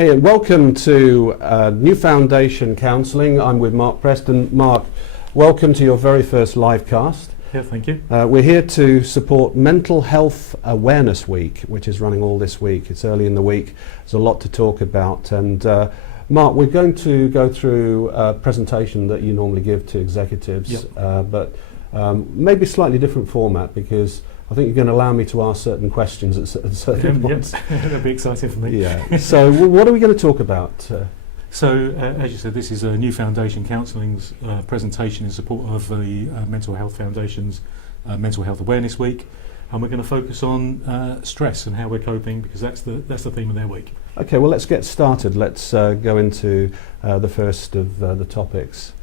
Hey, and welcome to New Foundation Counselling. I'm with Marc-Preston. Marc, welcome to your very first live cast. Yeah, thank you. We're here to support Mental Health Awareness Week, which is running all this week. It's early in the week. There's a lot to talk about. And Marc, we're going to go through a presentation that you normally give to executives, Yep. but maybe slightly different format, because I think you're going to allow me to ask certain questions at certain points. That'd be exciting for me. Yeah. So what are we going to talk about? So, as you said, this is a New Foundation Counselling's presentation in support of the Mental Health Foundation's Mental Health Awareness Week, and we're going to focus on stress and how we're coping, because that's the theme of their week. Okay, well, let's get started. Let's go into the first of the topics.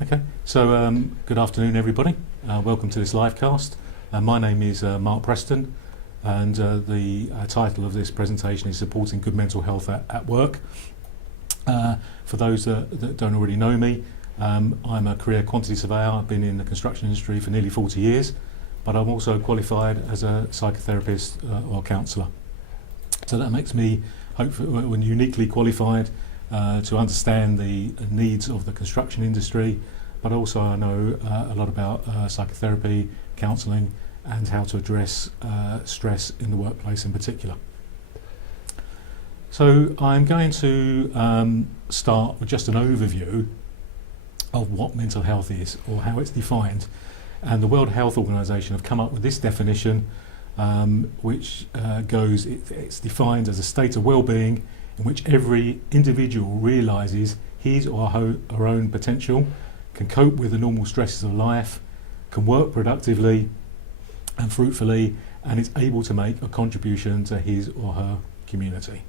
Okay, so good afternoon, everybody. Welcome to this live cast. My name is Marc-Preston, and the title of this presentation is Supporting Good Mental Health at Work. For those that don't already know me, I'm a career quantity surveyor. I've been in the construction industry for nearly 40 years, but I'm also qualified as a psychotherapist or counsellor. So that makes me hopefully uniquely qualified to understand the needs of the construction industry, but also I know a lot about psychotherapy, counselling, and how to address stress in the workplace in particular. So I'm going to start with just an overview of what mental health is, or how it's defined. And the World Health Organization have come up with this definition, which it's defined as a state of well-being in which every individual realises his or her own potential, can cope with the normal stresses of life, can work productively and fruitfully, and is able to make a contribution to his or her community.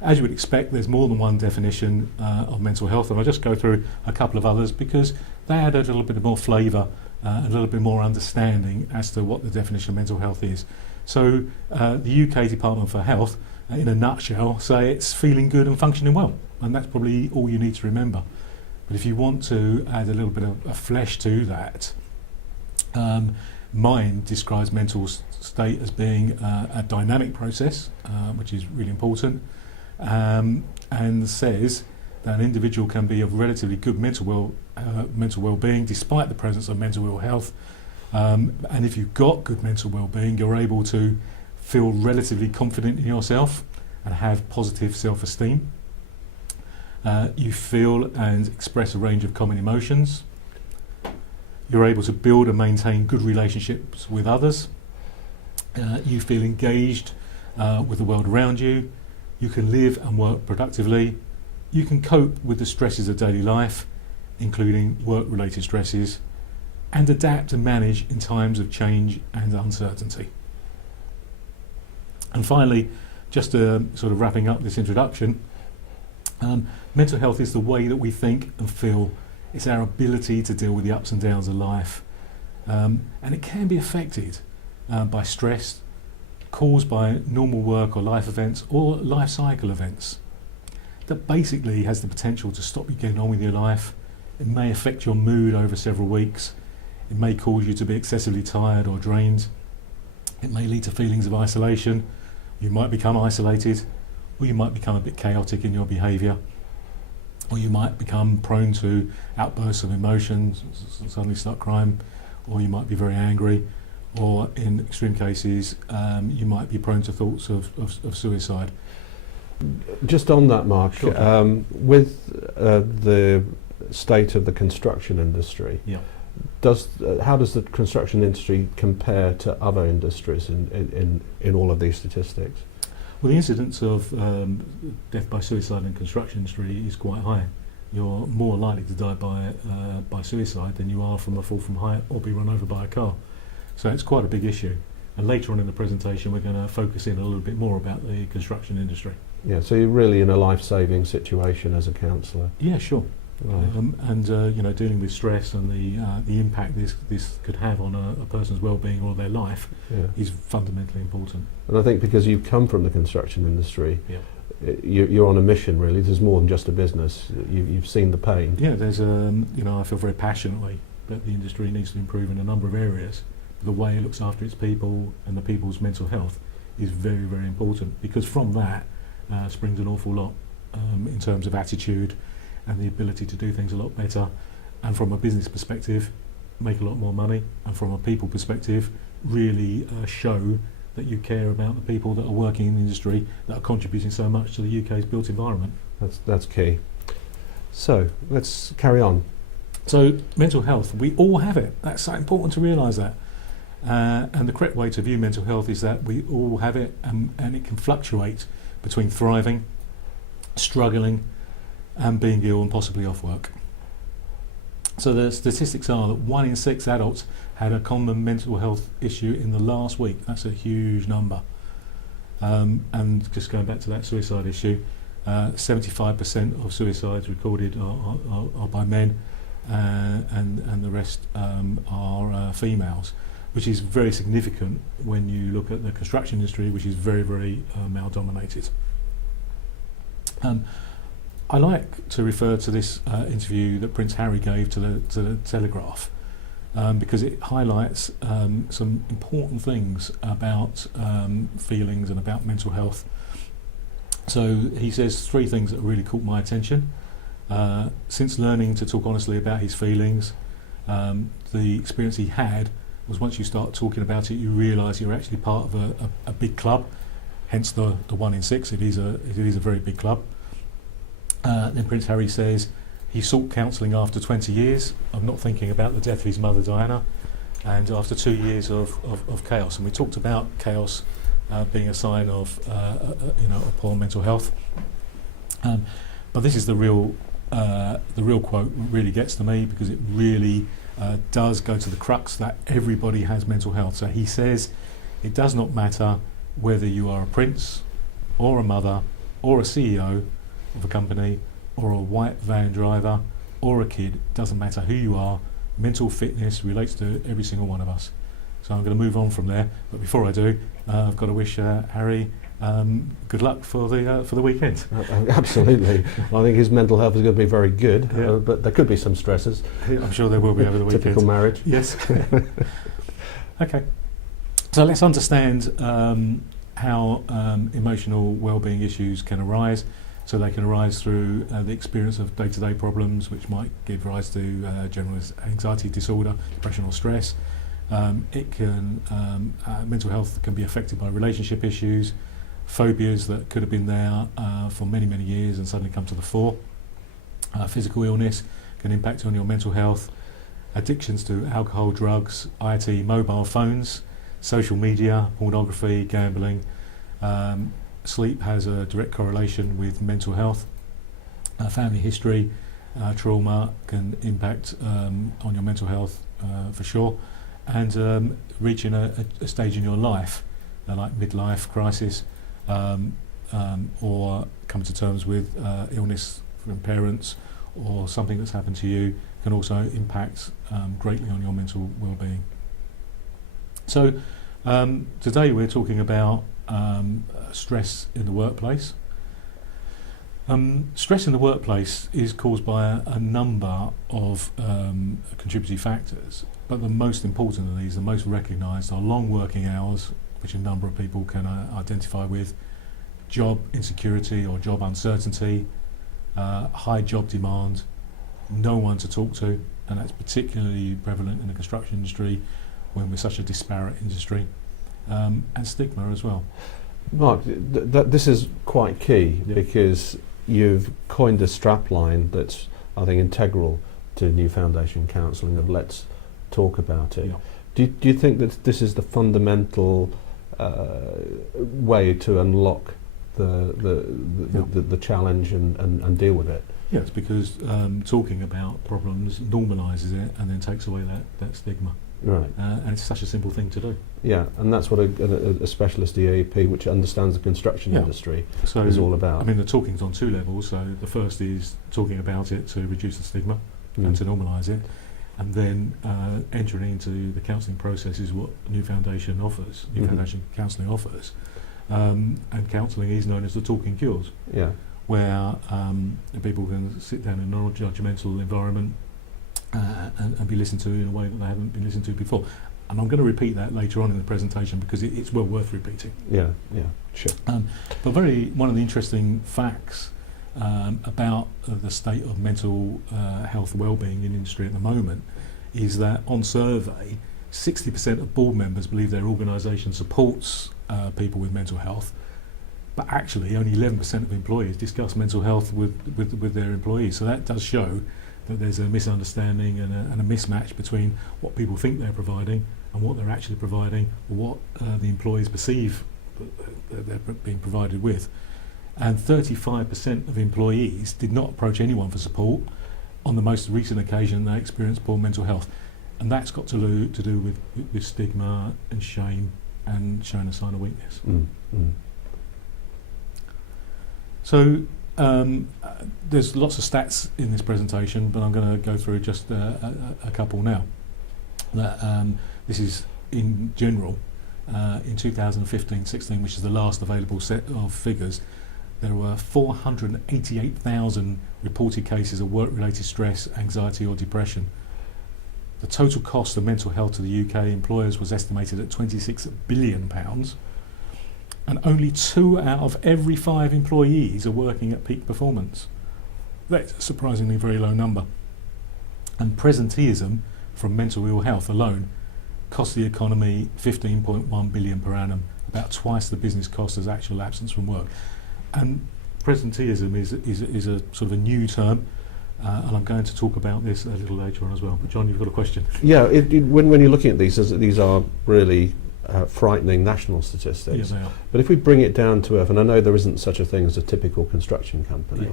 As you would expect, there's more than one definition of mental health, and I'll just go through a couple of others because they add a little bit more flavour, a little bit more understanding as to what the definition of mental health is. So the UK Department for Health, in a nutshell, say it's feeling good and functioning well, and that's probably all you need to remember. But if you want to add a little bit of flesh to that, Mind describes mental state as being a dynamic process, which is really important, and says that an individual can be of relatively good mental well-being despite the presence of mental ill health. And if you've got good mental well-being, you're able to feel relatively confident in yourself and have positive self-esteem. You feel and express a range of common emotions. You're able to build and maintain good relationships with others. You feel engaged with the world around you. You can live and work productively. You can cope with the stresses of daily life, including work-related stresses, and adapt and manage in times of change and uncertainty. And finally, just sort of wrapping up this introduction, mental health is the way that we think and feel. It's our ability to deal with the ups and downs of life, and it can be affected by stress caused by normal work or life events or life cycle events that basically has the potential to stop you getting on with your life. It may affect your mood over several weeks. It may cause you to be excessively tired or drained. It may lead to feelings of isolation. You might become isolated, or you might become a bit chaotic in your behaviour, or you might become prone to outbursts of emotions, suddenly start crying, or you might be very angry, or in extreme cases you might be prone to thoughts of suicide. Just on that, Marc, Sure. With the state of the construction industry, Yeah. how does the construction industry compare to other industries in all of these statistics? Well, the incidence of death by suicide in the construction industry is quite high. You're more likely to die by suicide than you are from a fall from height or be run over by a car. So it's quite a big issue. And later on in the presentation, we're going to focus in a little bit more about the construction industry. Yeah, so you're really in a life-saving situation as a counsellor. Yeah, sure. Right. And dealing with stress and the impact this could have on a person's well-being or their life is fundamentally important. And I think because you've come from the construction industry, Yeah. you're on a mission really. There's more than just a business. You've seen the pain. Yeah, there's I feel very passionately that the industry needs to improve in a number of areas. The way it looks after its people and the people's mental health is very, very important, because from that springs an awful lot in terms of attitude and the ability to do things a lot better, and from a business perspective make a lot more money, and from a people perspective really show that you care about the people that are working in the industry that are contributing so much to the UK's built environment. That's key. So let's carry on. So mental health, we all have it. That's so important to realise that. And the correct way to view mental health is that we all have it, and it can fluctuate between thriving, struggling, and being ill and possibly off work. So the statistics are that 1 in 6 adults had a common mental health issue in the last week. That's a huge number. And just going back to that suicide issue, 75% of suicides recorded are by men, and the rest are females, which is very significant when you look at the construction industry, which is very, very male-dominated. I like to refer to this interview that Prince Harry gave to the Telegraph, because it highlights some important things about feelings and about mental health. So he says 3 things that really caught my attention. Since learning to talk honestly about his feelings, the experience he had was once you start talking about it, you realise you're actually part of a big club, hence the 1 in 6. It is a very big club. Then Prince Harry says he sought counselling after 20 years of not thinking about the death of his mother Diana, and after 2 years of chaos. And we talked about chaos being a sign of a poor mental health. But this is the real quote that really gets to me, because it really does go to the crux that everybody has mental health. So he says it does not matter whether you are a prince or a mother or a CEO of a company or a white van driver or a kid. Doesn't matter who you are, mental fitness relates to every single one of us. So I'm going to move on from there, but before I do, I've got to wish Harry good luck for the weekend. Absolutely. I think his mental health is going to be very good, but there could be some stresses. I'm sure there will be over the weekend. Typical marriage. Yes. Okay. So let's understand how emotional well-being issues can arise. So they can arise through the experience of day-to-day problems, which might give rise to general anxiety disorder, depression or stress. Mental health can be affected by relationship issues, phobias that could have been there for many, many years and suddenly come to the fore. Physical illness can impact on your mental health. Addictions to alcohol, drugs, IT, mobile phones, social media, pornography, gambling. Sleep has a direct correlation with mental health. Family history, trauma can impact on your mental health for sure. And reaching a stage in your life, like midlife crisis, or come to terms with illness from parents or something that's happened to you, can also impact greatly on your mental well-being. So today we're talking about stress in the workplace. Stress in the workplace is caused by a number of contributing factors, but the most important of these, the most recognised, are long working hours, which a number of people can identify with, job insecurity or job uncertainty, high job demand, no one to talk to, and that's particularly prevalent in the construction industry when we're such a disparate industry, and stigma as well. Mark, this is quite key, because you've coined a strapline that's, I think, integral to new foundation counselling of let's talk about it. Yeah. Do you think that this is the fundamental way to unlock the challenge and deal with it? Yes, because talking about problems normalises it and then takes away that stigma. Right. And it's such a simple thing to do. Yeah, and that's what a specialist EAP, which understands the construction industry, is all about. I mean, the talking's on 2 levels. So the first is talking about it to reduce the stigma and to normalise it. And then entering into the counselling process is what New Foundation offers, New Foundation Counselling offers. And counselling is known as the talking cures, where people can sit down in a non-judgmental environment and be listened to in a way that they haven't been listened to before. And I'm going to repeat that later on in the presentation because it's well worth repeating. Yeah, sure. But one of the interesting facts about the state of mental health wellbeing in industry at the moment is that on survey, 60% of board members believe their organisation supports people with mental health, but actually only 11% of employees discuss mental health with their employees. So that does show that there's a misunderstanding and a mismatch between what people think they're providing and what they're actually providing, or what the employees perceive that they're being provided with. And 35% of employees did not approach anyone for support on the most recent occasion they experienced poor mental health. And that's got to do with stigma and shame and showing a sign of weakness. So there's lots of stats in this presentation, but I'm going to go through just a couple now. This is in general. In 2015-16, which is the last available set of figures, there were 488,000 reported cases of work-related stress, anxiety or depression. The total cost of mental health to the UK employers was estimated at £26 billion, and only 2 out of every 5 employees are working at peak performance. That's a surprisingly very low number. And presenteeism from mental ill health alone costs the economy £15.1 billion per annum, about twice the business cost as actual absence from work. And presenteeism is a sort of a new term, and I'm going to talk about this a little later on as well. But John, you've got a question. Yeah, when you're looking at these are really frightening national statistics. Yeah, they are. But if we bring it down to earth, and I know there isn't such a thing as a typical construction company,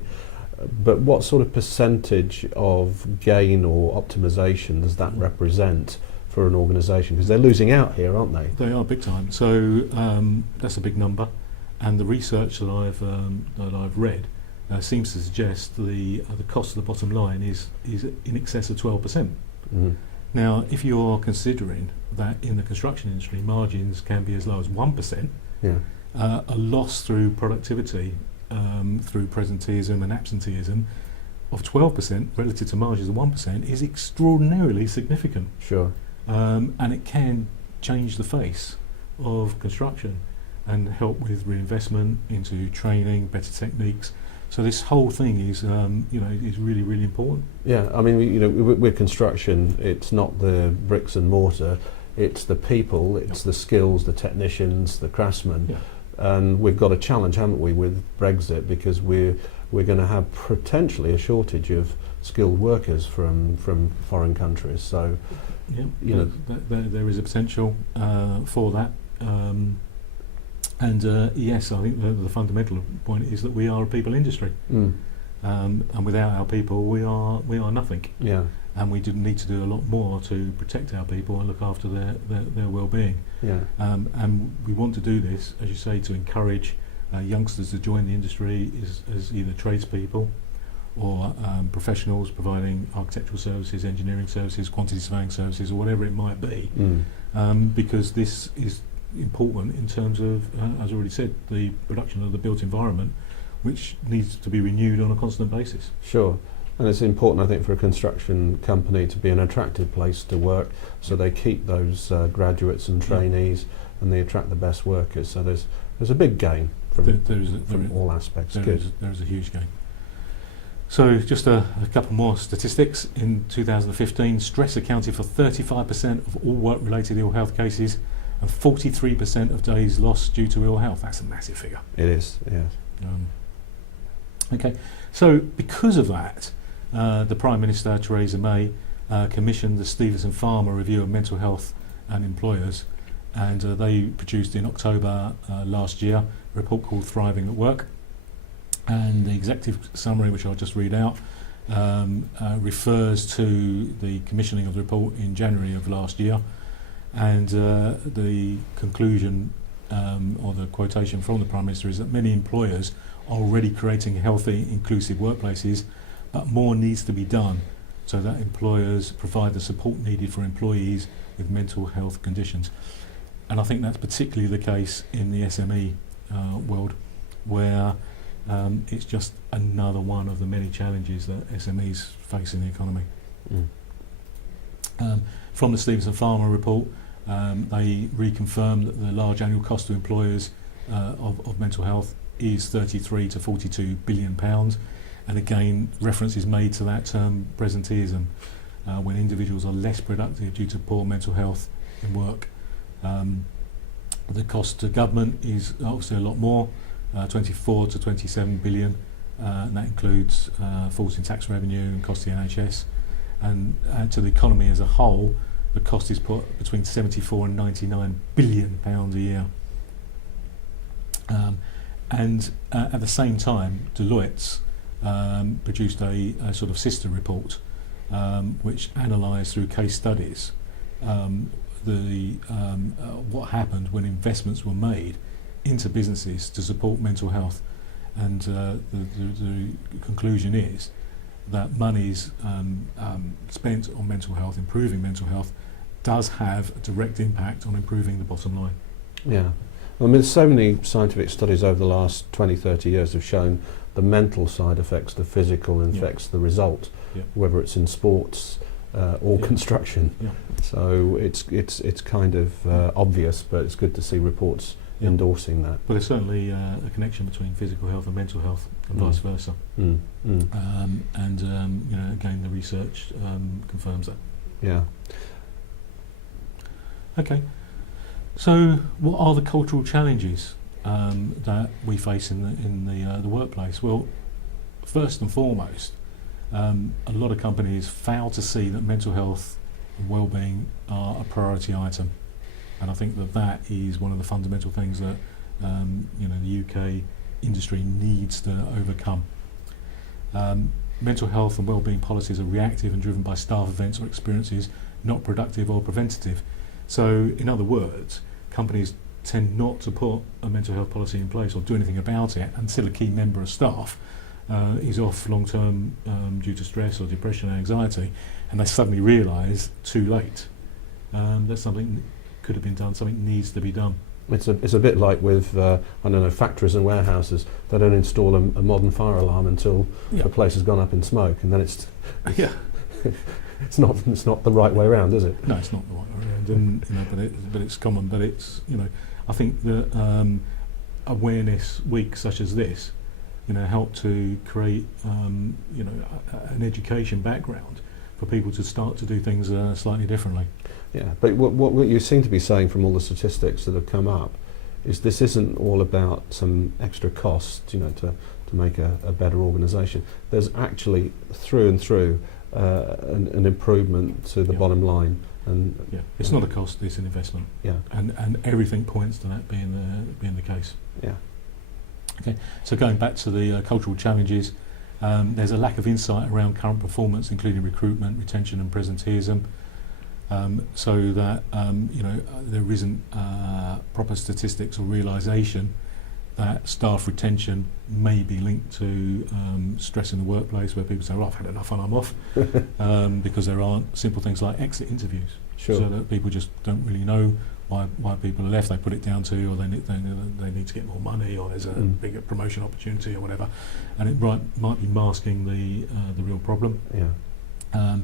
but what sort of percentage of gain or optimization does that represent for an organisation? Because they're losing out here, aren't they? They are big time. So that's a big number, and the research that I've read seems to suggest the cost of the bottom line is in excess of 12%. Mm-hmm. Now, if you're considering that in the construction industry margins can be as low as 1%, a loss through productivity, through presenteeism and absenteeism of 12% relative to margins of 1% is extraordinarily significant. Sure. And it can change the face of construction and help with reinvestment into training, better techniques. So this whole thing is, is really, really important. Yeah, I mean, with construction, it's not the bricks and mortar, it's the people, it's the skills, the technicians, the craftsmen. Yeah. And we've got a challenge, haven't we, with Brexit, because we're going to have potentially a shortage of skilled workers from foreign countries. So, there is a potential for that. Yes, I think the fundamental point is that we are a people industry, and without our people, we are nothing. Yeah. And we do need to do a lot more to protect our people and look after their well-being. Yeah. And we want to do this, as you say, to encourage youngsters to join the industry as either tradespeople or professionals providing architectural services, engineering services, quantity surveying services, or whatever it might be, because this is important in terms of, as I already said, the production of the built environment, which needs to be renewed on a constant basis. Sure. And it's important, I think, for a construction company to be an attractive place to work, so they keep those graduates and trainees, and they attract the best workers. So there's a big gain from all aspects. There is a huge gain. So just a couple more statistics. In 2015, stress accounted for 35% of all work-related ill health cases and 43% of days lost due to ill health. That's a massive figure. It is, yes. Okay, so because of that, the Prime Minister, Theresa May, commissioned the Stevenson Farmer Review of Mental Health and Employers, and they produced in October last year a report called Thriving at Work. And the executive summary, which I'll just read out, refers to the commissioning of the report in January of last year, and the conclusion or the quotation from the Prime Minister is that many employers are already creating healthy, inclusive workplaces, but more needs to be done so that employers provide the support needed for employees with mental health conditions. And I think that's particularly the case in the SME world, where it's just another one of the many challenges that SMEs face in the economy. From the Stevenson Farmer report, they reconfirmed that the large annual cost to employers of mental health is 33 to 42 billion pounds, and again reference is made to that term presenteeism, when individuals are less productive due to poor mental health in work. The cost to government is obviously a lot more, 24 to 27 billion, and that includes falls in tax revenue and cost to the NHS, and to the economy as a whole the cost is put between 74 and 99 billion pounds a year. And at the same time, Deloitte's produced a sort of sister report which analysed through case studies what happened when investments were made into businesses to support mental health, and the conclusion is that monies spent on mental health, improving mental health, does have a direct impact on improving the bottom line. Yeah. I mean, so many scientific studies over the last 20, 30 years have shown the mental side affects the physical and affects the result, whether it's in sports or construction. So it's kind of obvious, but it's good to see reports endorsing that. But there's certainly a connection between physical health and mental health, and vice versa. And again, the research confirms that. Yeah. Okay. So, what are the cultural challenges that we face in the workplace? Well, first and foremost, a lot of companies fail to see that mental health and wellbeing are a priority item, and I think that is one of the fundamental things that the UK industry needs to overcome. Mental health and wellbeing policies are reactive and driven by staff events or experiences, not productive or preventative. So, in other words, companies tend not to put a mental health policy in place or do anything about it until a key member of staff is off long-term due to stress or depression or anxiety, and they suddenly realise too late that something could have been done, something needs to be done. It's a bit like with factories and warehouses. They don't install a modern fire alarm until the place has gone up in smoke, and then it's it's not the right way around, is it? No, it's not the right way around, and but it's common. But it's I think that awareness weeks such as this, help to create an education background for people to start to do things slightly differently. Yeah, but what you seem to be saying from all the statistics that have come up is this isn't all about some extra cost, to make a better organisation. There's actually through and through an improvement to the bottom line. And it's not a cost; it's an investment. Yeah, and everything points to that being the case. Yeah. Okay, so going back to the cultural challenges, there's a lack of insight around current performance, including recruitment, retention, and presenteeism. So that there isn't proper statistics or realisation that staff retention may be linked to stress in the workplace, where people say, "Well, I've had enough and I'm off," because there aren't simple things like exit interviews. Sure. So that people just don't really know why people are left. They put it down to, or they need to get more money, or there's a bigger promotion opportunity, or whatever, and it might be masking the real problem. Yeah.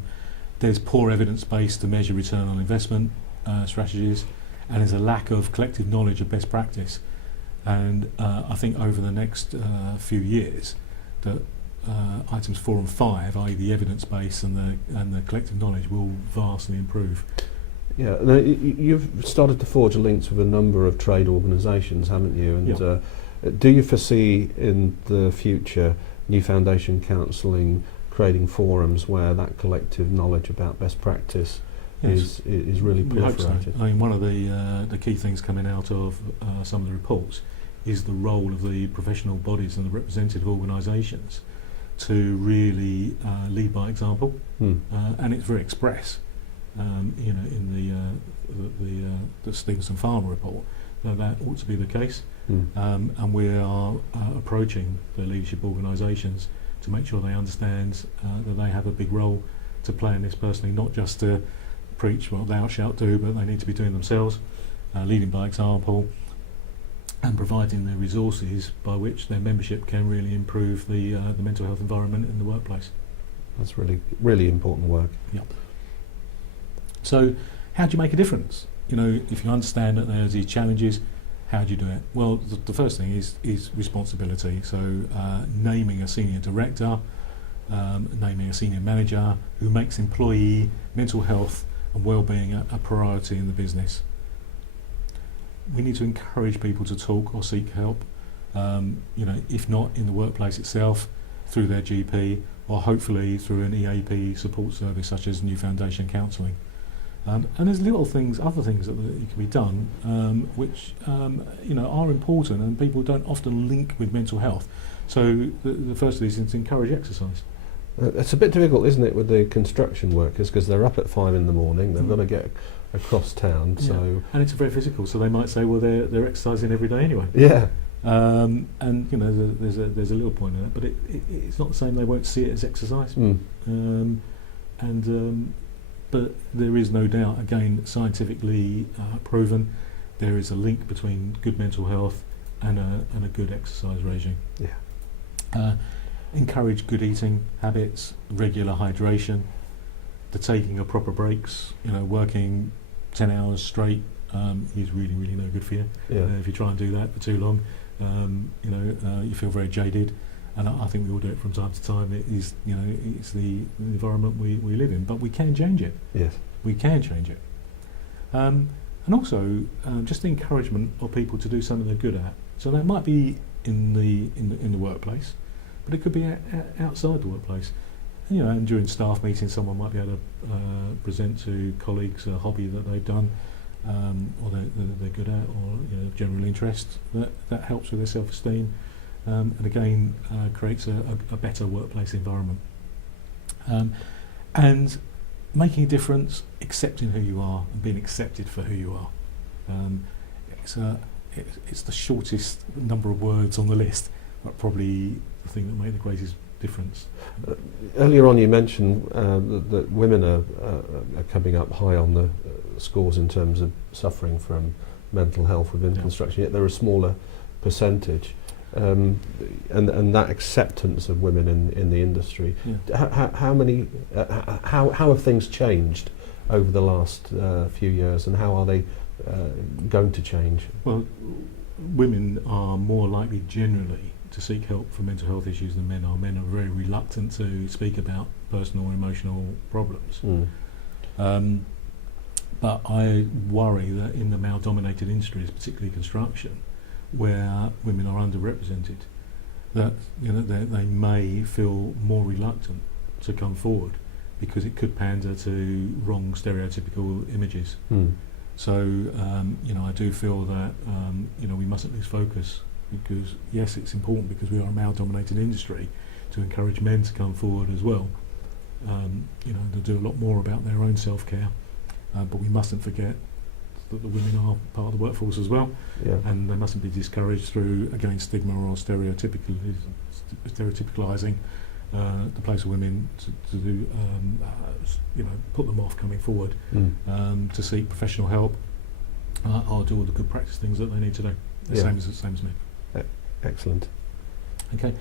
There's poor evidence base to measure return on investment strategies, and there's a lack of collective knowledge of best practice. And I think over the next few years, that items 4 and 5, i.e. the evidence base and the collective knowledge, will vastly improve. Yeah, now, you've started to forge links with a number of trade organisations, haven't you? And do you foresee in the future new foundation counselling creating forums where that collective knowledge about best practice is really proliferated? So. I mean, one of the key things coming out of some of the reports is the role of the professional bodies and the representative organisations to really lead by example, and it's very express. In the Stevenson Farmer report, that ought to be the case, and we are approaching the leadership organisations to make sure they understand that they have a big role to play in this personally, not just to preach what thou shalt do, but they need to be doing themselves, leading by example, and providing the resources by which their membership can really improve the mental health environment in the workplace. That's really, really important work. Yep. So how do you make a difference? You know, if you understand that there's these challenges, how do you do it? Well, the first thing is responsibility. So naming a senior director, naming a senior manager who makes employee mental health and wellbeing a priority in the business. We need to encourage people to talk or seek help, you know, if not in the workplace itself, through their GP, or hopefully through an EAP support service such as New Foundation Counselling. And there's little things, other things that can be done, which you know, are important, and people don't often link with mental health. So the first of these is to encourage exercise. It's a bit difficult, isn't it, with the construction workers, because they're up at 5 in the morning, they've got to get across town. Yeah. So and it's very physical, so they might say, well, they're exercising every day anyway. yeah, And you know, there's a little point in that, but it's not the same. They won't see it as exercise. But there is no doubt, again, scientifically proven, there is a link between good mental health and a good exercise regime. yeah, Encourage good eating habits, regular hydration, the taking of proper breaks. You know, working 10 hours straight is really, really no good for you. yeah. If you try and do that for too long, you know, you feel very jaded. And I think we all do it from time to time. It is, you know, it's the environment we live in, but we can change it. Yes. We can change it. And also, just the encouragement of people to do something they're good at. So that might be in the workplace, but it could be outside the workplace. And, you know, and during staff meetings, someone might be able to present to colleagues a hobby that they've done, or they're good at, or, you know, general interest. That helps with their self-esteem. And again, creates a better workplace environment. And making a difference, accepting who you are and being accepted for who you are. It's the shortest number of words on the list, but probably the thing that made the greatest difference. Earlier on you mentioned that women are coming up high on the scores in terms of suffering from mental health within construction, yet they're a smaller percentage. And that acceptance of women in the industry. Yeah. How have things changed over the last few years, and how are they going to change? Well, women are more likely generally to seek help for mental health issues than men are. Men are very reluctant to speak about personal or emotional problems. But I worry that in the male-dominated industries, particularly construction, where women are underrepresented, that, you know, they may feel more reluctant to come forward because it could pander to wrong stereotypical images. So you know, I do feel that you know, we mustn't lose focus, because yes, it's important because we are a male-dominated industry to encourage men to come forward as well. You know, to do a lot more about their own self-care, but we mustn't forget that the women are part of the workforce as well, and they mustn't be discouraged through, again, stigma or stereotypicalising the place of women to do, you know, put them off coming forward to seek professional help or do all the good practice things that they need to do. Same as me. Excellent. Okay,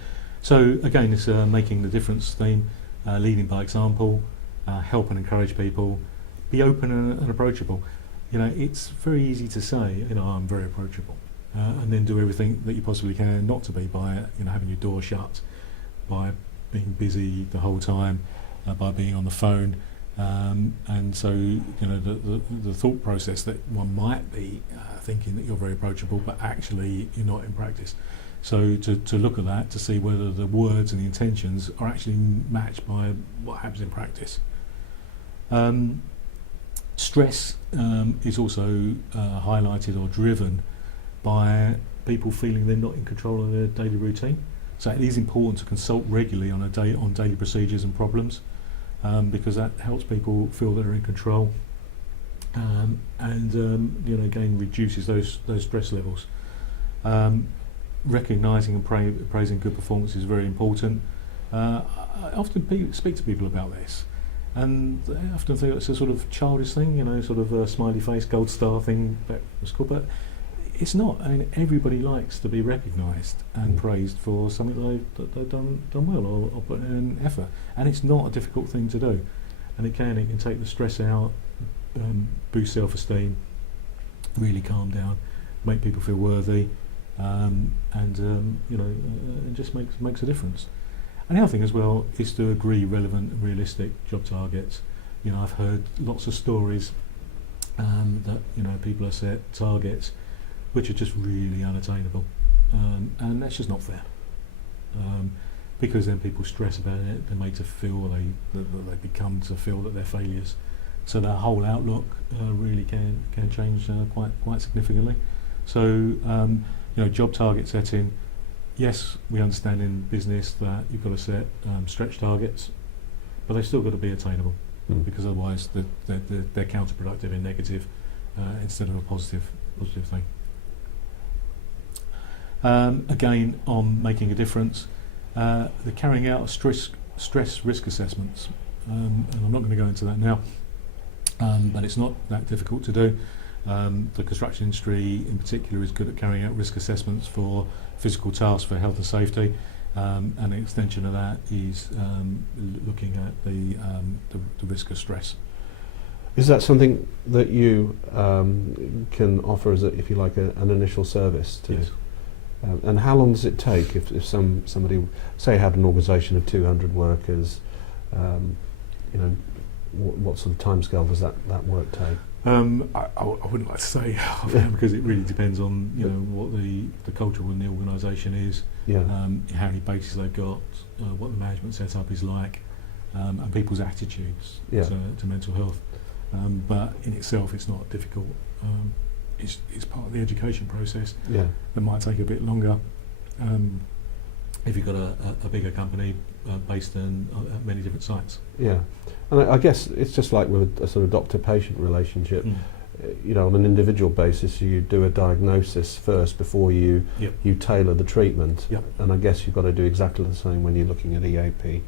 so again, it's making the difference theme, leading by example, help and encourage people, be open and approachable. You know, it's very easy to say, you know, I'm very approachable, and then do everything that you possibly can not to be, by, you know, having your door shut, by being busy the whole time, by being on the phone, and so, you know, the thought process that one might be thinking that you're very approachable, but actually you're not in practice. So to look at that, to see whether the words and the intentions are actually matched by what happens in practice. Stress is also highlighted or driven by people feeling they're not in control of their daily routine. So it is important to consult regularly on daily procedures and problems, because that helps people feel they're in control, and you know, again, reduces those stress levels. Recognising and praising good performance is very important. I often speak to people about this, and they often think it's a sort of childish thing, you know, sort of a smiley face, gold star thing back from school, but it's not. I mean, everybody likes to be recognised and praised for something that they've done well, or put in effort, and it's not a difficult thing to do, and it can take the stress out, boost self-esteem, really calm down, make people feel worthy, it just makes a difference. And the other thing as well is to agree relevant and realistic job targets. I've heard lots of stories that people have set targets which are just really unattainable, and that's just not fair. Because then people stress about it, they're made to feel they become to feel that they're failures. So that whole outlook really can change quite significantly. So job target setting. Yes, we understand in business that you've got to set stretch targets, but they've still got to be attainable, because otherwise they're counterproductive and negative instead of a positive thing. Again, on making a difference, the carrying out of stress risk assessments, and I'm not going to go into that now, but it's not that difficult to do. The construction industry in particular is good at carrying out risk assessments for physical tasks for health and safety, and an extension of that is looking at the risk of stress. Is that something that you can offer as, if you like, an initial service to? Yes. And how long does it take if somebody, say, had an organisation of 200 workers? What sort of timescale does that work take? I wouldn't like to say because it really depends on what the culture within the organisation is, how many bases they've got, what the management setup is like, and people's attitudes to mental health. But in itself, it's not difficult. It's part of the education process. That might take a bit longer if you've got a bigger company based in many different sites. And I guess it's just like with a sort of doctor-patient relationship. On an individual basis, you do a diagnosis first before you tailor the treatment. And I guess you've got to do exactly the same when you're looking at EAP.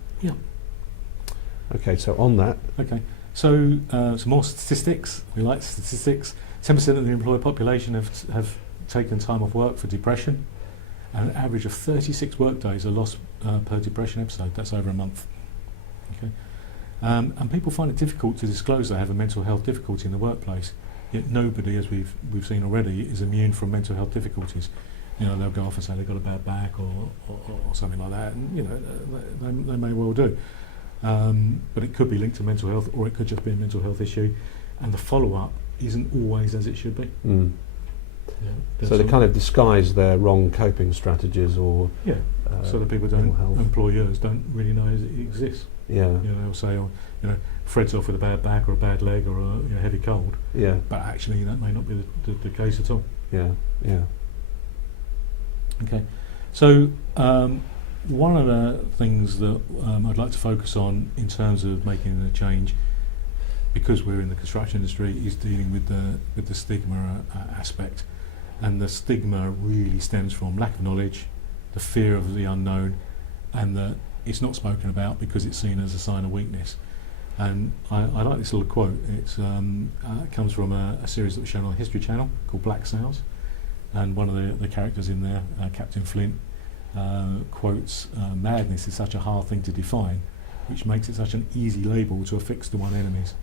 Okay, so on that. Okay, so some more statistics. We like statistics. 10% of the employed population have taken time off work for depression, and an average of 36 work days are lost per depression episode. That's over a month. Okay. And people find it difficult to disclose they have a mental health difficulty in the workplace, yet nobody, as we've seen already, is immune from mental health difficulties. They'll go off and say they've got a bad back or something like that, and they may well do. But it could be linked to mental health, or it could just be a mental health issue, and the follow-up isn't always as it should be. So they kind of disguise their wrong coping strategies, or so that employers don't really know it exists. They'll say, Fred's off with a bad back or a bad leg or a heavy cold. But actually, that may not be the case at all. Okay. So one of the things that I'd like to focus on in terms of making a change, because we're in the construction industry, is dealing with the stigma aspect. And the stigma really stems from lack of knowledge, the fear of the unknown, and that it's not spoken about because it's seen as a sign of weakness. And I like this little quote. It comes from a series that was shown on the History Channel called Black Sails, and one of the characters in there, Captain Flint, quotes, "Madness is such a hard thing to define, which makes it such an easy label to affix to one's enemies."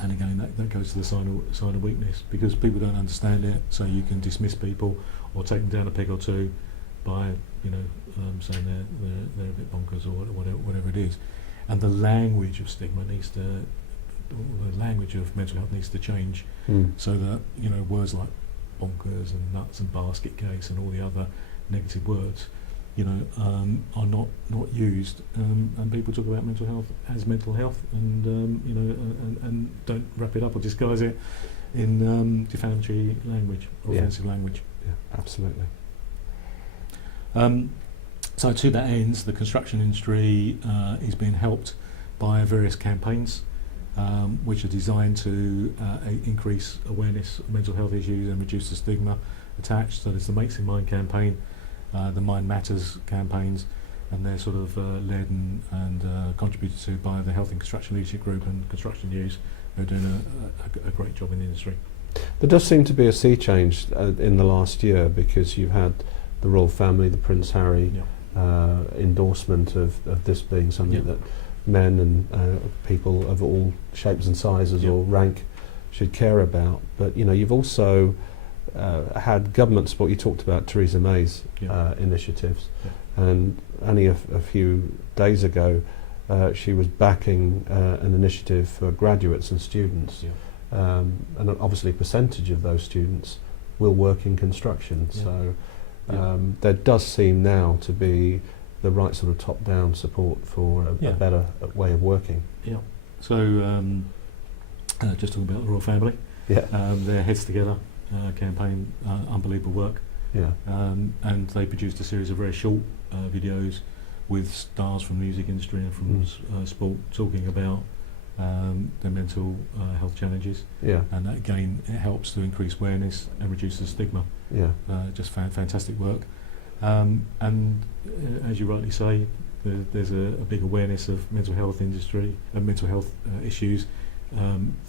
And again, that goes to the sign of weakness, because people don't understand it, so you can dismiss people or take them down a peg or two by saying they're a bit bonkers or whatever it is. And the language of stigma the language of mental health needs to change, so that words like bonkers and nuts and basket case and all the other negative words are not used, and people talk about mental health as mental health, and and don't wrap it up or disguise it in defamatory language or offensive language. Absolutely. So to that end, the construction industry is being helped by various campaigns which are designed to increase awareness of mental health issues and reduce the stigma attached. So there's the Mates in Mind campaign, the Mind Matters campaigns, and they're sort of led and contributed to by the Health and Construction Leadership Group and Construction News, who are doing a great job in the industry. There does seem to be a sea change in the last year, because you've had the royal family, the Prince Harry endorsement of this being something that men and people of all shapes and sizes or rank should care about. But you've also had government support. You talked about Theresa May's initiatives, and only a few days ago she was backing an initiative for graduates and students, and obviously a percentage of those students will work in construction. So there does seem now to be the right sort of top-down support for a better way of working. So just talking about the royal family, their Heads Together campaign, unbelievable work. And they produced a series of very short videos with stars from the music industry and from sport talking about their mental health challenges. And that, again, it helps to increase awareness and reduce the stigma. Just fantastic work. And as you rightly say, there's a big awareness of mental health industry and mental health issues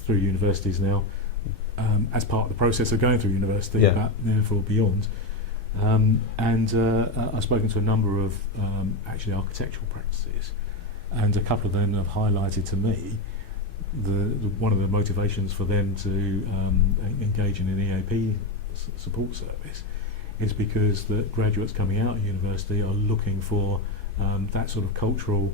through universities now, as part of the process of going through university, but therefore beyond. And I've spoken to a number of actually architectural practices, and a couple of them have highlighted to me one of the motivations for them to engage in an EAP support service is because the graduates coming out of university are looking for that sort of cultural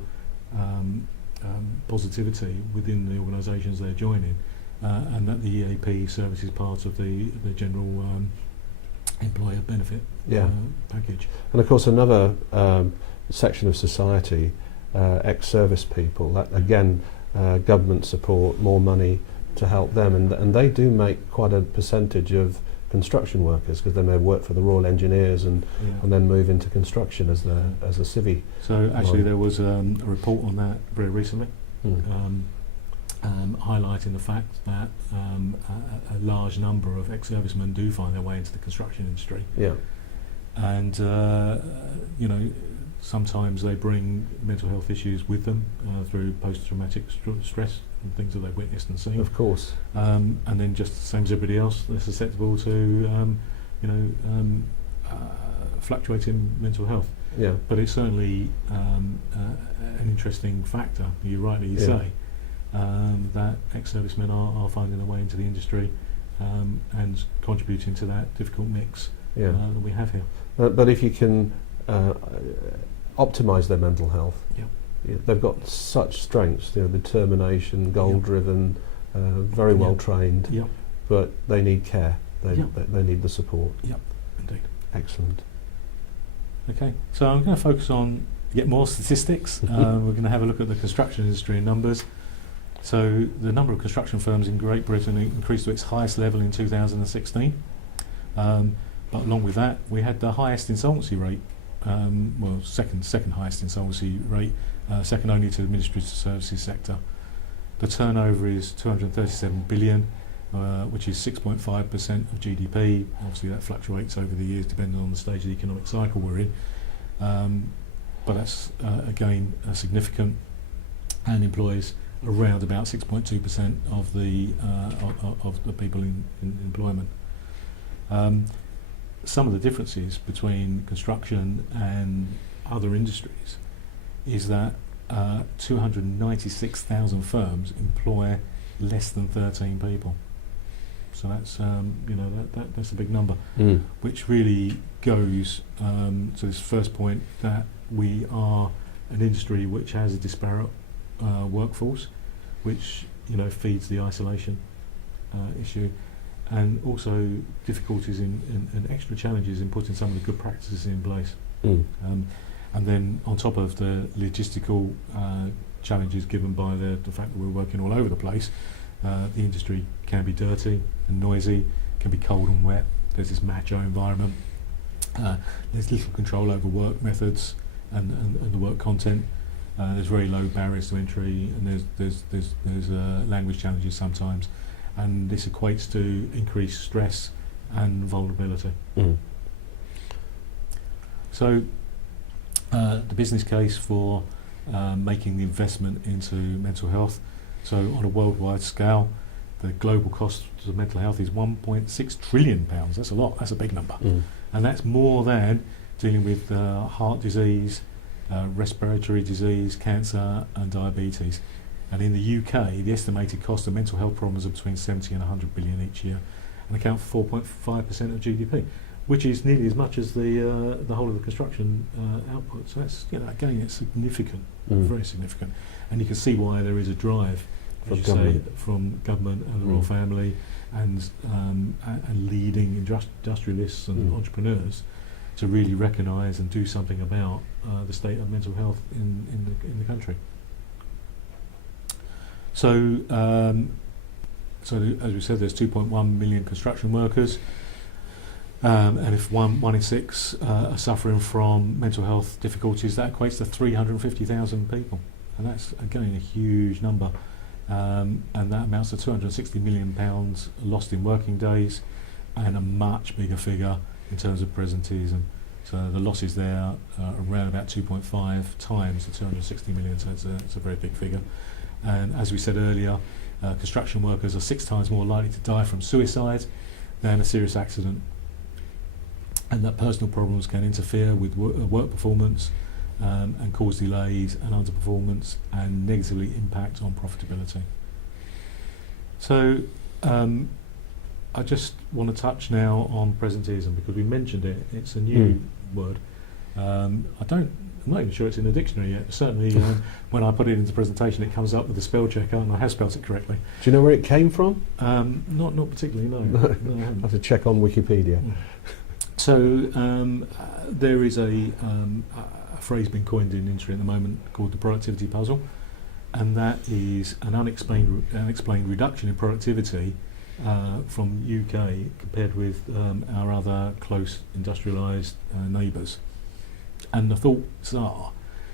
positivity within the organisations they're joining, and that the EAP service is part of the general employer benefit package. And of course another section of society, ex-service people, that again government support, more money to help them, and they do make quite a percentage of construction workers, because they may work for the Royal Engineers and then move into construction as a civvy. So actually there was a report on that very recently, highlighting the fact that a large number of ex-servicemen do find their way into the construction industry. And sometimes they bring mental health issues with them through post-traumatic stress and things that they've witnessed and seen. Of course. And then just the same as everybody else, they're susceptible to fluctuating mental health. But it's certainly an interesting factor, you rightly say, that ex-servicemen are finding their way into the industry and contributing to that difficult mix that we have here. But if you can optimise their mental health, they've got such strengths, determination, goal-driven, very well trained, but they need care. They need the support. Indeed. Excellent. Okay, so I'm going to focus on get more statistics. We're going to have a look at the construction industry in numbers. So the number of construction firms in Great Britain increased to its highest level in 2016. But along with that, we had the highest insolvency rate. Second highest insolvency rate, second only to the administrative services sector. The turnover is 237 billion, which is 6.5% of GDP. Obviously that fluctuates over the years depending on the stage of the economic cycle we're in. But that's again significant, and employs around about 6.2% of the people in employment. Some of the differences between construction and other industries is that 296,000 firms employ less than 13 people. So that's that's a big number, which really goes to this first point, that we are an industry which has a disparate workforce, which feeds the isolation issue. And also difficulties and extra challenges in putting some of the good practices in place. And then on top of the logistical challenges given by the fact that we're working all over the place, the industry can be dirty and noisy, can be cold and wet. There's this macho environment. There's little control over work methods and the work content. There's very low barriers to entry, and there's language challenges sometimes. And this equates to increased stress and vulnerability. So the business case for making the investment into mental health, so on a worldwide scale, the global cost of mental health is £1.6 trillion. That's a lot, that's a big number. And that's more than dealing with heart disease, respiratory disease, cancer and diabetes. And in the UK, the estimated cost of mental health problems are between 70 and 100 billion each year and account for 4.5% of GDP, which is nearly as much as the whole of the construction output. So that's, again, it's significant, very significant. And you can see why there is a drive, as you say, from government and the royal family and leading industrialists and entrepreneurs to really recognise and do something about the state of mental health in the country. So, as we said, there's 2.1 million construction workers, and if one in six are suffering from mental health difficulties, that equates to 350,000 people, and that's again a huge number, and that amounts to £260 million lost in working days, and a much bigger figure in terms of presenteeism. So the losses there are around about 2.5 times the 260 million, so it's a very big figure. And as we said earlier, construction workers are 6 times more likely to die from suicide than a serious accident, and that personal problems can interfere with work performance and cause delays and underperformance and negatively impact on profitability. So I just want to touch now on presenteeism because we mentioned it. It's a new word. I'm not even sure it's in the dictionary yet. Certainly, when I put it into presentation, it comes up with a spell checker, and I have spelt it correctly. Do you know where it came from? Not particularly, no. No, I haven't. I have to check on Wikipedia. So there is a phrase being coined in the industry at the moment called the productivity puzzle, and that is an unexplained reduction in productivity from UK compared with our other close industrialised neighbours. And the thoughts are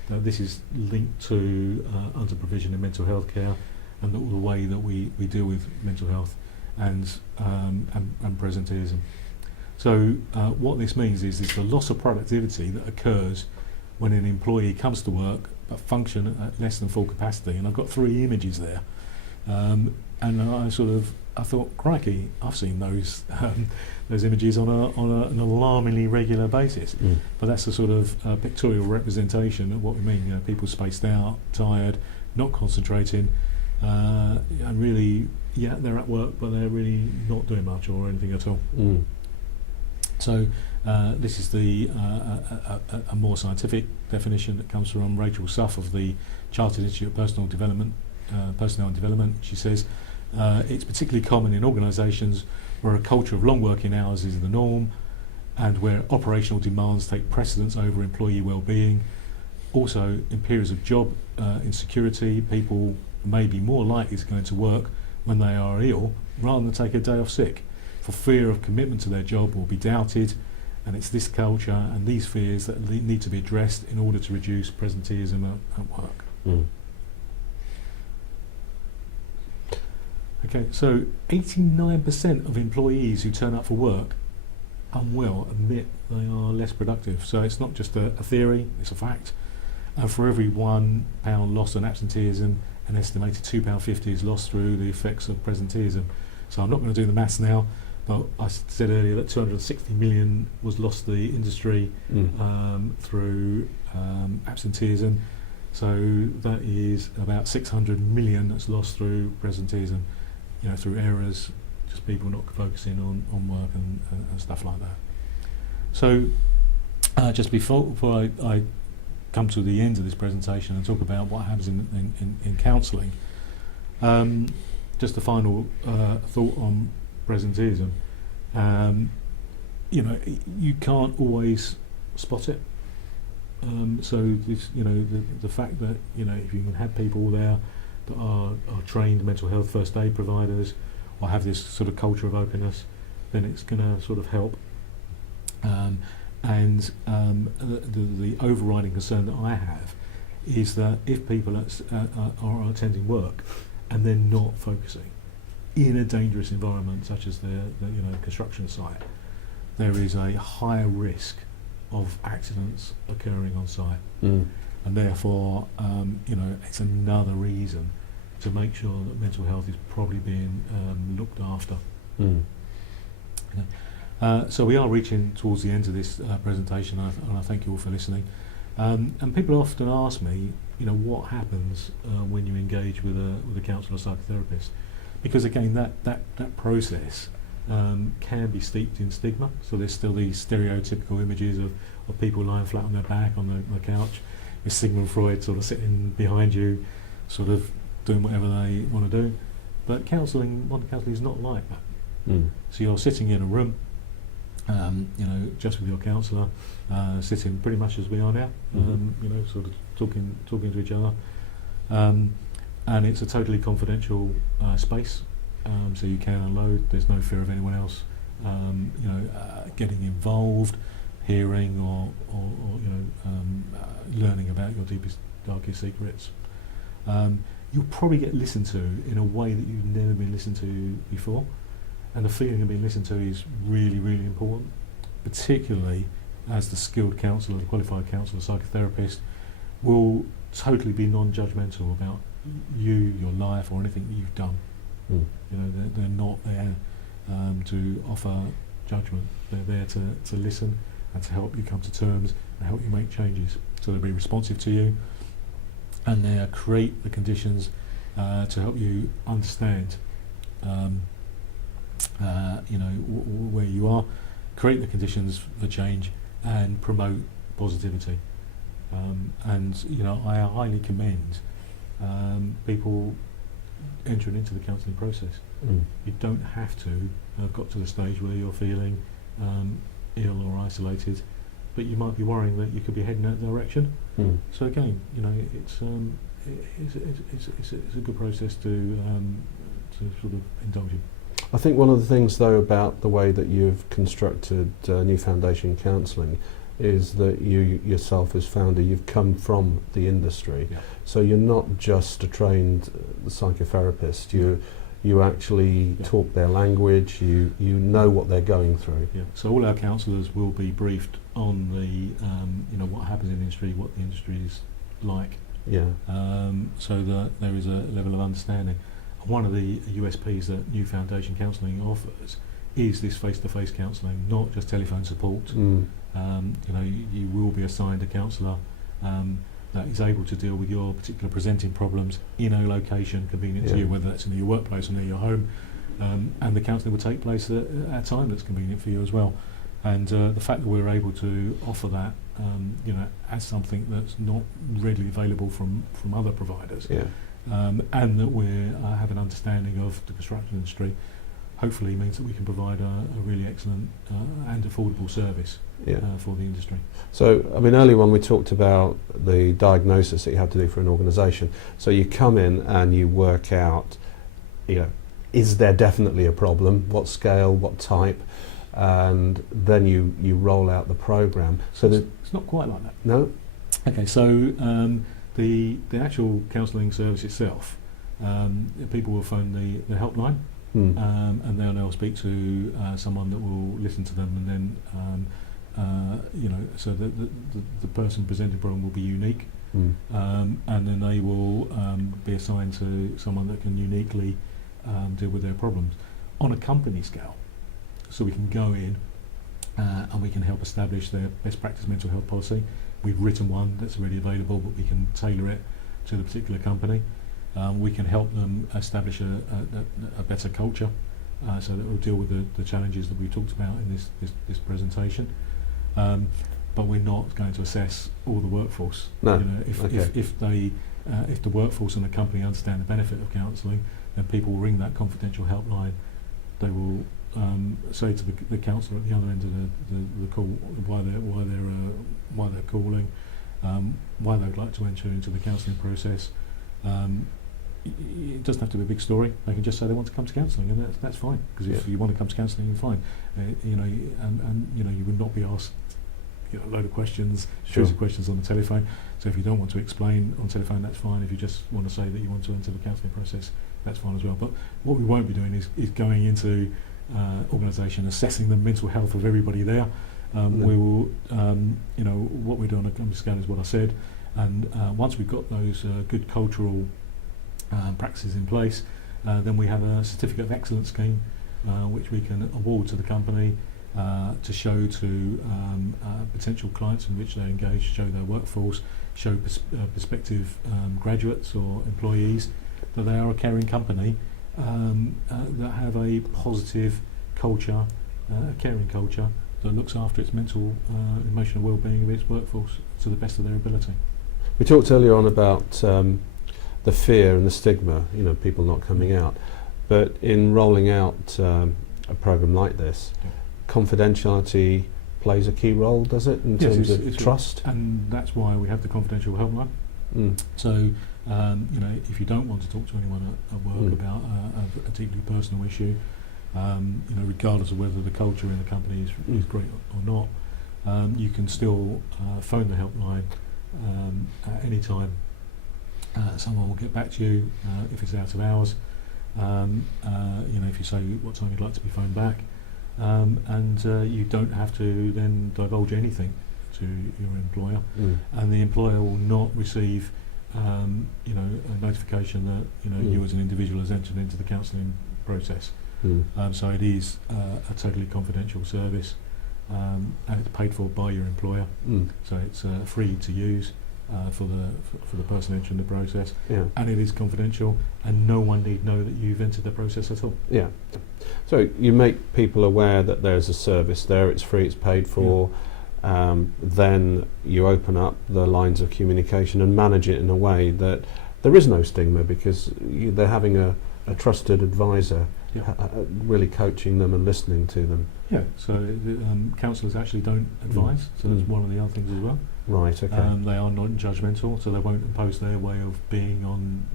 that this is linked to under-provision in mental health care and the way that we deal with mental health and presenteeism. So what this means is the loss of productivity that occurs when an employee comes to work but function at less than full capacity. And I've got 3 images there. And I thought, crikey, I've seen those images on an alarmingly regular basis. But that's a sort of pictorial representation of what we mean. People spaced out, tired, not concentrating, and really, they're at work, but they're really not doing much or anything at all. So this is a more scientific definition that comes from Rachel Suff of the Chartered Institute of Personnel and Development. She says, it's particularly common in organisations where a culture of long working hours is the norm and where operational demands take precedence over employee well-being. Also, in periods of job insecurity, people may be more likely to go into work when they are ill rather than take a day off sick, for fear of commitment to their job will be doubted, and it's this culture and these fears that need to be addressed in order to reduce presenteeism at work. Okay, so 89% of employees who turn up for work unwell admit they are less productive. So it's not just a theory, it's a fact. And for every £1 lost on absenteeism, an estimated £2.50 is lost through the effects of presenteeism. So I'm not going to do the maths now, but I said earlier that 260 million was lost to the industry through absenteeism. So that is about 600 million that's lost through presenteeism, through errors, just people not focusing on work and stuff like that. So just before I come to the end of this presentation and talk about what happens in counselling, just a final thought on presenteeism. You can't always spot it. So this, the fact that if you can have people there that are trained mental health first aid providers or have this sort of culture of openness, then it's going to sort of help. The overriding concern that I have is that if people are attending work and they're not focusing in a dangerous environment such as the construction site, there is a higher risk of accidents occurring on site, and therefore it's another reason to make sure that mental health is probably being looked after. So we are reaching towards the end of this presentation, and I thank you all for listening. And people often ask me, what happens when you engage with a counsellor or psychotherapist? Because again, that process can be steeped in stigma. So there's still these stereotypical images of people lying flat on their back on the couch, with Sigmund Freud sort of sitting behind you, sort of doing whatever they want to do. But modern counselling is not like that. So you're sitting in a room, just with your counsellor, sitting pretty much as we are now, sort of talking to each other, and it's a totally confidential space, so you can unload. There's no fear of anyone else, getting involved, hearing or learning about your deepest, darkest secrets. You'll probably get listened to in a way that you've never been listened to before. And the feeling of being listened to is really, really important, particularly as the skilled counsellor, the qualified counsellor, psychotherapist will totally be non-judgmental about you, your life, or anything that you've done. They're not there to offer judgment. They're there to listen and to help you come to terms and help you make changes. So they'll be responsive to you, and they'll create the conditions to help you understand where you are, create the conditions for change, and promote positivity. I highly commend people entering into the counselling process. You don't have to have got to the stage where you're feeling ill or isolated, but you might be worrying that you could be heading that direction. So again, it's a good process to sort of indulge in. I think one of the things, though, about the way that you've constructed New Foundation Counselling is that you yourself as founder, you've come from the industry. Yeah. So you're not just a trained psychotherapist, you actually talk their language, you know what they're going through. Yeah. So all our counsellors will be briefed on the what happens in the industry, what the industry is like, so that there is a level of understanding. One of the USPs that New Foundation Counselling offers is this face-to-face counselling, not just telephone support. You will be assigned a counsellor that is able to deal with your particular presenting problems in a location convenient to you, whether that's in your workplace or near your home, and the counselling will take place at a time that's convenient for you as well. And the fact that we're able to offer that, as something that's not readily available from other providers, and that we have an understanding of the construction industry, hopefully means that we can provide a really excellent and affordable service for the industry. So, I mean, earlier on we talked about the diagnosis that you have to do for an organisation. So you come in and you work out, is there definitely a problem? What scale? What type? And then you roll out the programme. So it's not quite like that. No. Okay. So the actual counselling service itself, people will phone the helpline. And then they'll speak to someone that will listen to them, and then so the person presenting the problem will be unique, and then they will be assigned to someone that can uniquely deal with their problems on a company scale. So we can go in and we can help establish their best practice mental health policy. We've written one that's already available, but we can tailor it to the particular company. We can help them establish a better culture, so that we'll deal with the challenges that we talked about in this presentation. But we're not going to assess all the workforce. No. If the workforce and the company understand the benefit of counselling, then people will ring that confidential helpline. They will say to the counsellor at the other end of the call why they're calling, why they'd like to enter into the counselling process. It doesn't have to be a big story. They can just say they want to come to counselling, and that's fine. Because if you want to come to counselling, you're fine. You would not be asked a load of questions, series of questions on the telephone. So if you don't want to explain on telephone, that's fine. If you just want to say that you want to enter the counselling process, that's fine as well. But what we won't be doing is going into organisation, assessing the mental health of everybody there. We will, what we do on a company scale is what I said. And once we've got those good cultural practices in place, then we have a certificate of excellence scheme which we can award to the company, to show to potential clients in which they're engaged, show their workforce, show prospective graduates or employees that they are a caring company that have a positive culture, a caring culture that looks after its mental, emotional well-being of its workforce to the best of their ability. We talked earlier on about the fear and the stigma, people not coming out. But in rolling out a programme like this, confidentiality plays a key role, does it, in terms of trust? And that's why we have the confidential helpline. So, if you don't want to talk to anyone at work about a deeply personal issue, regardless of whether the culture in the company is great or not, you can still phone the helpline at any time. Someone will get back to you if it's out of hours. If you say what time you'd like to be phoned back, and you don't have to then divulge anything to your employer, and the employer will not receive a notification that you as an individual has entered into the counselling process. So it is a totally confidential service, and it's paid for by your employer. So it's free to use for the person entering the process, and it is confidential, and no one need know that you've entered the process at all. Yeah. So you make people aware that there's a service there, it's free, it's paid for. Then you open up the lines of communication and manage it in a way that there is no stigma, because they're having a trusted advisor really coaching them and listening to them. So counsellors actually don't advise, so that's one of the other things as well. Right, okay. They are non-judgmental, so they won't impose their way of being on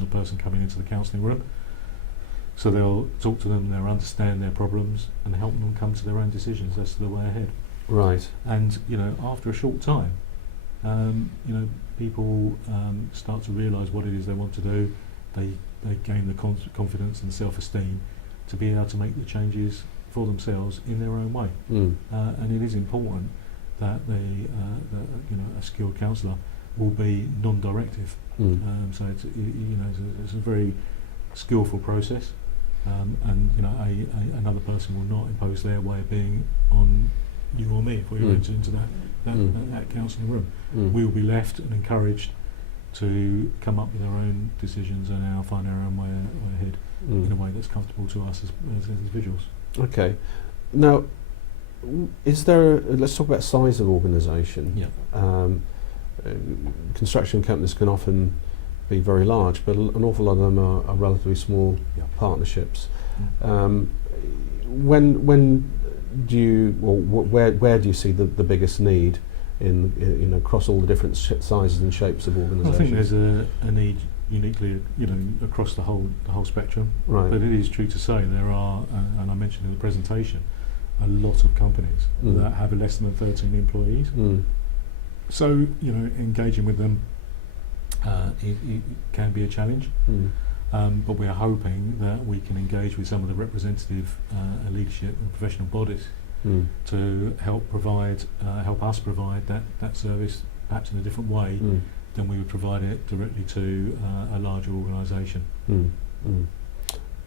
the person coming into the counselling room. So they'll talk to them, they'll understand their problems and help them come to their own decisions as to the way ahead. Right. And after a short time, people start to realise what it is they want to do. They gain the confidence and self-esteem to be able to make the changes for themselves in their own way. And it is important that a skilled counsellor will be non-directive. So it's a very skillful process, and another person will not impose their way of being on you or me if we enter into that counselling room. We will be left and encouraged to come up with our own decisions and find our own way ahead in a way that's comfortable to us as individuals. Okay. Now, is there? Let's talk about size of organisation. Construction companies can often be very large, but an awful lot of them are relatively small partnerships. When do you, or where do you see the biggest need in across all the different sizes and shapes of organisations? I think there's a need uniquely, across the whole spectrum. Right. But it is true to say there are, and I mentioned in the presentation, a lot of companies that have less than 13 employees. So engaging with them it can be a challenge. But we are hoping that we can engage with some of the representative leadership and professional bodies to help us provide that service perhaps in a different way than we would provide it directly to a larger organisation.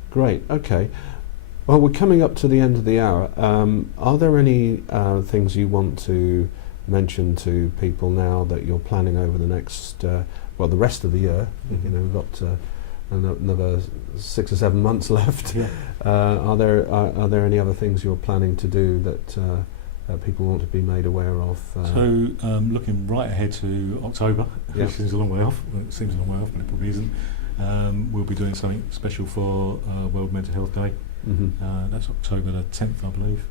Great, okay. Well, we're coming up to the end of the hour. Are there any things you want to mention to people now that you're planning over the next, the rest of the year? We've got another 6 or 7 months left. Are there any other things you're planning to do that people want to be made aware of? So looking right ahead to October, which seems a long way off. Well, it seems a long way off, but it probably isn't. We'll be doing something special for World Mental Health Day. That's October the 10th, I believe.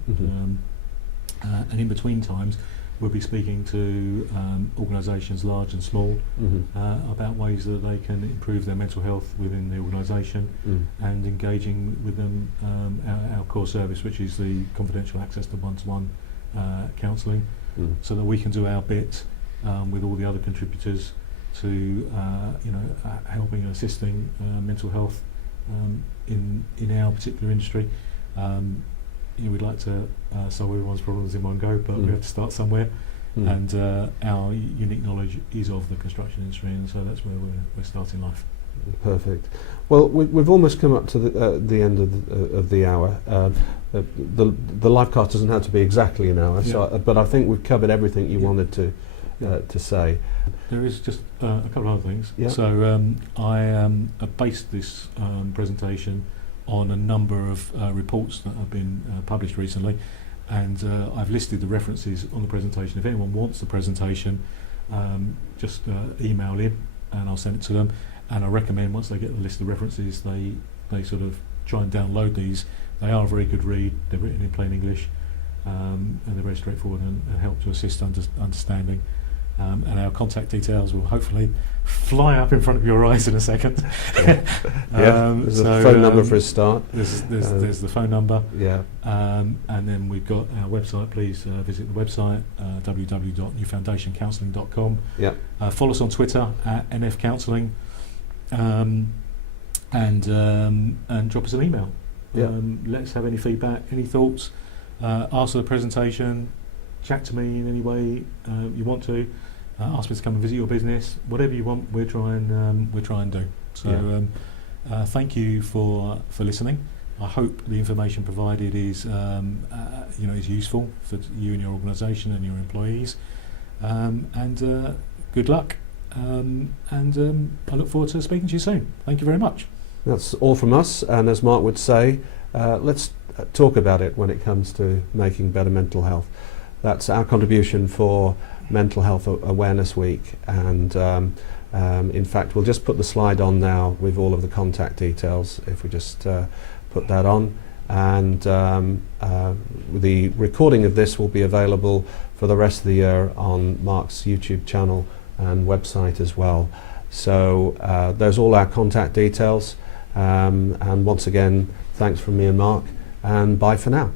And in between times, we'll be speaking to organisations large and small about ways that they can improve their mental health within the organisation and engaging with them our core service, which is the confidential access to one-to-one counselling, so that we can do our bit with all the other contributors to helping and assisting mental health in our particular industry. We'd like to solve everyone's problems in one go, but we have to start somewhere. And our unique knowledge is of the construction industry, and so that's where we're starting life. Perfect. Well, we've almost come up to the end of the hour. The live cast doesn't have to be exactly an hour, but I think we've covered everything you wanted to say. There is just a couple of other things. Yeah. So I based this presentation on a number of reports that have been published recently, and I've listed the references on the presentation. If anyone wants the presentation, just email in and I'll send it to them. And I recommend once they get the list of references, they sort of try and download these. They are a very good read. They're written in plain English, and they're very straightforward and help to assist understanding. And our contact details will hopefully fly up in front of your eyes in a second. There's a phone number for a start. There's the phone number. Yeah. And then we've got our website. Please visit the website, www.newfoundationcounselling.com. Yeah. Follow us on Twitter at NFCounselling, and drop us an email. Yeah. Let us have any feedback, any thoughts. After the presentation, chat to me in any way you want to. Ask me to come and visit your business. Whatever you want, we'll try and do. So thank you for listening. I hope the information provided is is useful for you and your organisation and your employees. And good luck. And I look forward to speaking to you soon. Thank you very much. That's all from us. And as Mark would say, let's talk about it when it comes to making better mental health. That's our contribution for Mental Health Awareness Week, and in fact we'll just put the slide on now with all of the contact details, if we just put that on, and the recording of this will be available for the rest of the year on Mark's YouTube channel and website as well. So there's all our contact details, and once again thanks from me and Mark, and bye for now.